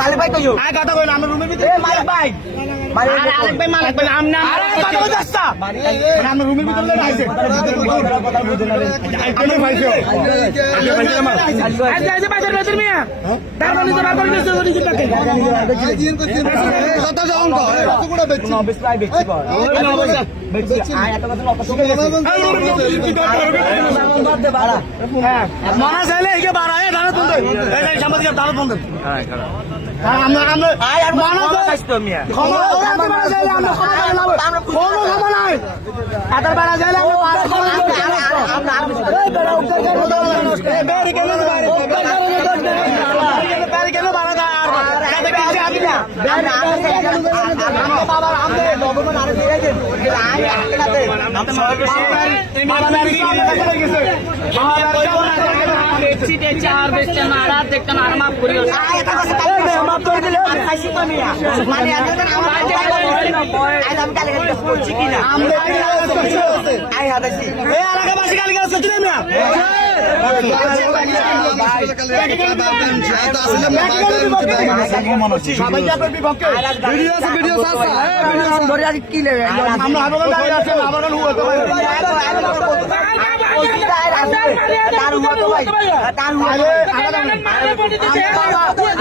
মালিক ভাই কইও আয় কথা কই না আমার রুমের ভিতরে মালিক ভাই আরেক ভাই মালিক ভাই আম না আরে কথা কই যাচ্ছা আমার রুমের ভিতরে আইছে কথা বুঝে না রে আইতে ভাইছো আইছে বাজার বাজার মিয়া দাঁড়ানি তো রাখো দিছে ওই দিকে থাকে আই দিন কই কত যাও তো কত গুড়া বেচছি না বেচছি আই বেচছি পর বেচছি আয় এত কথা অপছন্দ হ্যাঁ মানা চাইলে একে বাড়ায় দাঁড়া তুই এই সামাজিক দাঁড়া বন্ধ হ্যাঁ আমরা আয় আর মানা চাইছো মিয়া ক্ষমা চাইলে আমরা কোনো ক্ষমা নাই আদার বাড়া চাইলে আমরা এই বেড়া উত্তর এই বেরি কেন বেরি কেন বাড়া দা আর আমি না আমরা বাবা আমরা ডকুমেন্ট আরে দিয়ে দেন আয় আটকাতে আমরা বাবা মেরি কাছে গেছে বেচি চার বেচতে না আর দেখতে না আর মাফ করিও আয় কথা মাফ করে দিলে খাইছি তো মিয়া মানে এখন আমার আজ আমি কালে বলছি কি না আমরা আয় হাদাছি এই এলাকাবাসী কালে গেছে তুই মিয়া সবাই আপনার বিপক্ষে ভিডিও আছে ভিডিও আছে ধরে আজ কি নেবে আমরা আবার দাঁড়িয়ে আছি আবার তার হুয়া তো ভাই তার হুয়া